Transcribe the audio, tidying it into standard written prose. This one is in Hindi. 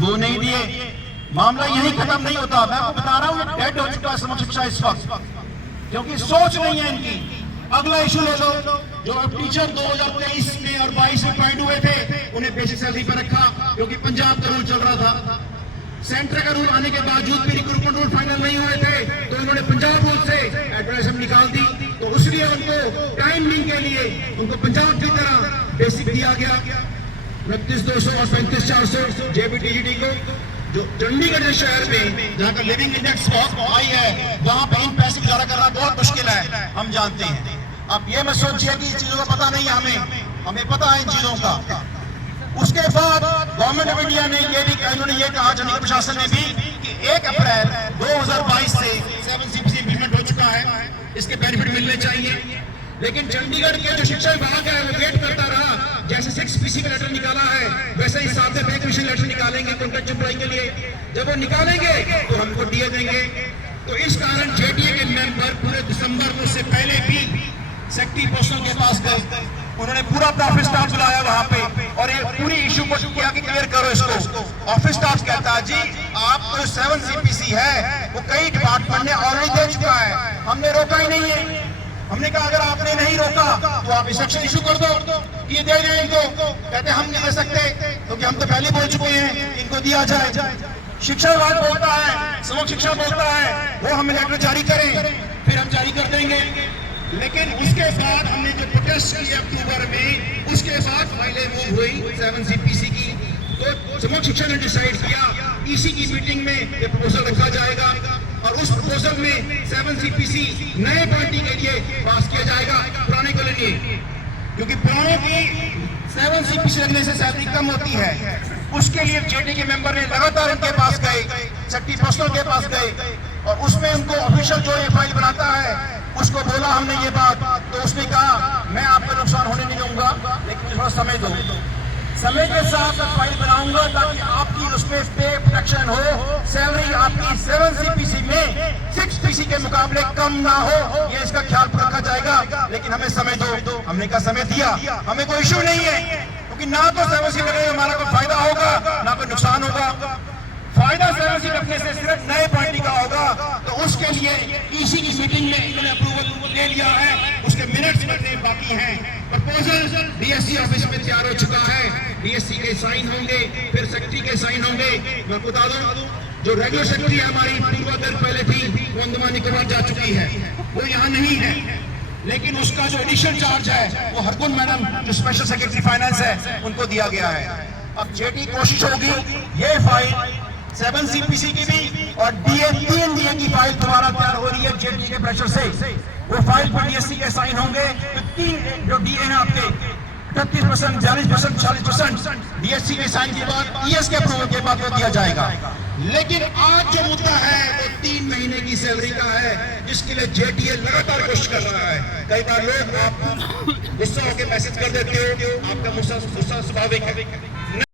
वो नहीं दिए। मामला यही खत्म नहीं होता। मैं आपको बता रहा हूँ डेड हो चुका है समग्र शिक्षा इस वक्त, क्योंकि सोच नहीं है इनकी। अगला इशू ले लो, जो अब टीचर 2023 में और 22 में पॉइंट हुए थे उन्हें बेसिक सैलरी पर रखा, क्योंकि पंजाब का रूल चल रहा था। सेंटर का रूल आने के बावजूद भी रिक्रूटमेंट रूल फाइनल नहीं हुए थे, तो इन्होंने पंजाब रूल से एडवर्टाइजमेंट निकाल दी। तो उसलिए उनको टाइमिंग के लिए उनको पंजाब की तरह बेसिक दिया गया 29,200 और 35,400 JBTGT को। जो चंडीगढ़ शहर में जहाँ का लिविंग इंडेक्स बहुत हाई है, वहाँ पे इन पैसे गुजारा करना बहुत मुश्किल है, हम जानते हैं। अब ये मत सोचिए कि इन चीजों का पता नहीं है हमें पता है इन चीजों का। उसके बाद गवर्नमेंट ऑफ इंडिया ने ये भी इन्होंने ये कहा, चंडीगढ़ प्रशासन ने भी, कि 1 अप्रैल 2022 से 7 CPC इंप्लीमेंट हो चुका है, इसके बेनिफिट मिलने चाहिए। लेकिन चंडीगढ़ के जो शिक्षा विभाग है वो वेट करता रहा। जैसे 6 PC का लेटर निकाला है, वैसे ही 7 पे कमीशन लेटर निकालेंगे कॉन्ट्रैक्ट एम्प्लॉय के लिए। जब वो निकालेंगे तो हमको DA देंगे। तो इस कारण JDA के मेंबर पूरे दिसंबर में उससे पहले भी सेक्रेटरी पोस्टल के पास गए। उन्होंने पूरा अपना ऑफिस स्टाफ बुलाया वहां पे और ये पूरी इशू को किया कि क्लियर करो इसको। ऑफिस स्टाफ कहता है जी आप तो 7 CPC है वो कई डिपार्टमेंट ने ऑलरेडी दे चुका है, हमने रोका ही नहीं है। हमने कहा अगर आपने नहीं रोका तो आप इंस्ट्रक्शन इशू कर दो, ये दे दें इनको। कहते हम नहीं दे सकते क्योंकि हम तो पहले बोल चुके हैं इनको दिया जाए। शिक्षा विभाग बोलता है, समग्र शिक्षा बोलता है वो हमें लेटर जारी करें, फिर हम जारी कर देंगे। लेकिन उसके बाद हमने जो प्रोटेस्ट किए अक्टूबर में, उसके बाद फाइलें मूव हुई 7 CPC की। तो समग्र शिक्षा ने डिसाइड किया EC की मीटिंग में ये प्रपोजल रखा जाएगा और उस प्रपोजल में 7 CPC नए पार्टी के लिए पास किया जाएगा, पुराने को लिए, क्योंकि पुराने की 7 CPC लगने से सैलरी कम होती है। उसके लिए JD के मेंबर ने लगातार उनके पास गए, सेक्रेटरी पोस्टल के पास गए और उसमें उनको ऑफिशियल जो ये फाइल बनाता है उसको बोला हमने ये बात। तो उसने कहा मैं आपका नुकसान होने नहीं दूंगा, लेकिन मुझे थोड़ा समय दो, समय के साथ फाइल बनाऊंगा ताकि आपकी उसमें पे प्रोटेक्शन हो, सैलरी आपकी 7 CPC में 6 PC के मुकाबले कम ना हो, ये इसका ख्याल रखा जाएगा, लेकिन हमें समय दो। हमने कहा समय दिया, हमें कोई इश्यू नहीं है, क्योंकि ना तो 7 CPC लगने हमारा कोई फायदा होगा ना कोई नुकसान होगा। फायदा 7 CPC लगने से सिर्फ नए पार्टी का होगा। तो उसके लिए EC की मीटिंग में इन्होंने अप्रूवल ले लिया है, उसके मिनट्स बनने बाकी हैं। प्रपोजल DSC ऑफिस में तैयार हो चुका है, DSC के साइन होंगे, फिर सेक्रेटरी के साइन होंगे। मैं बता दूं जो रेगुलर सेक्रेटरी हमारी पूर्वाधिक पहले थी वो अंडमान निकोबार जा चुकी है, वो यहाँ नहीं है, लेकिन उसका जो इनिशियल चार्ज है वो हरगुन मैडम जो स्पेशल सेक्रेटरी फाइनेंस है उनको दिया गया है। अब JD कोशिश होगी ये फाइल 7 CPC की भी और DA की फाइल दोबारा तैयार हो रही है JD के प्रेशर से, वो फाइल पर DSC के साइन होंगे। तो 3 जो DA हैं आपके 38%, 42%, 40% DSC के साइन के बाद ES के अप्रूवल के बाद वो दिया जाएगा। लेकिन आज जो मुद्दा है वो 3 महीने की सैलरी का है, जिसके लिए JDA लगातार कोशिश कर रहा है। कई बार लोग आप गुस्सा होकर मैसेज कर देते हो, आपका गुस्सा स्वाभाविक है।